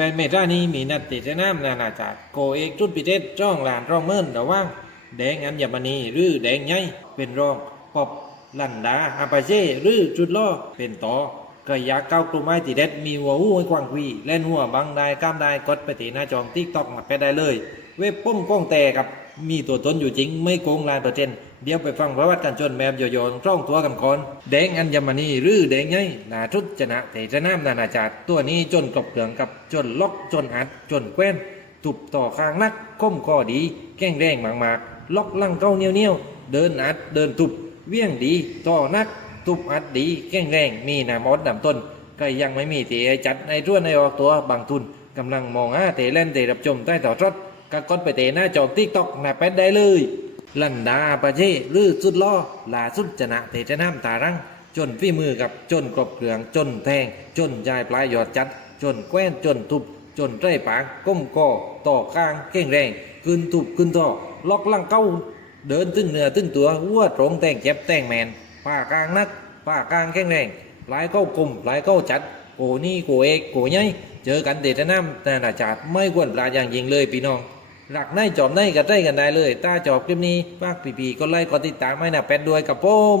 แปดเมตรานี้มีนัดติดน้ำนานาจากโกเอกจุดปิเศจ้องลานร่องเมินระว่างแดงอัญมณีหรือแดงแง่เป็นรองปอบลันดาอาปาเจหรือจุดล่อเป็นต่อกระยาเก้ากลุ่มไม้ติเด็ดมีหัวหูให้กว้างวีเล่นหัวบังได้ก้ามได้กดไปตีหน้าจองติ๊กตอกมาไปได้เลย เว็บป้มก้องแต่กับ มีตัวตนอยู่จริงไม่โกงลายเปอร์เซ็นต์เดี๋ยวไปฟังประวัติกันจนแบบโยโย่ร่องตัวกันก่อนแดงอัญมณีหรือแดงไงนาทุจนะเตจน้ำนานาจาดตัวนี้จนกลบเกลืองกับจนล็อกจนอัดจนแคว้นตุบต่อข้างนักก้มคอดีแก้งแรงมากๆล็อกลังเก้าเนียวเนียวเดินอัดเดินตุบเวี่ยงดีต่อนักตุบอัดดีแก้งแรงมีนามอดนำต้นก็ยังไม่มีเตะจัดในทั่วในออกตัวบางทุนกำลังมองหาเตะเล่นเตะรับชมใต้ต่อรถ ก็กดไปเตะหน้าจอติ๊กต็อกหน้าแป๊ดได้เลย ลันดาประเชหรือสุดล้อลาสุดชนะเตะจะน้ำตารัง จนฝีมือกับจนกรบเกลืองจนแทง จนยายปลายหยอดจัด จนแคว้นจนทุบ จนไร่ปางก้มกอต่อข้างเก่งแรงขึ้นทุบขึ้นต่อล็อกลังเก้าเดินตึงเนื้อตึงตัววัวตรงแต่งเจ็บแต่งแมนป้ากลางนักป้ากลางแข็งแรงปลายเข้ากลมปลายเข้าจัดโกนี่โกเอกโกใหญ่เจอกันเดชน้ำนานาจาดไม่ควรปลาดอย่างยิงเลยพี่น้อง หลักในจอบในกันได้กันได้เลยตาจอบคลิปนี้ฝากปีๆก็ไลค์กดติดตามให้นะแปดด้วยกับผม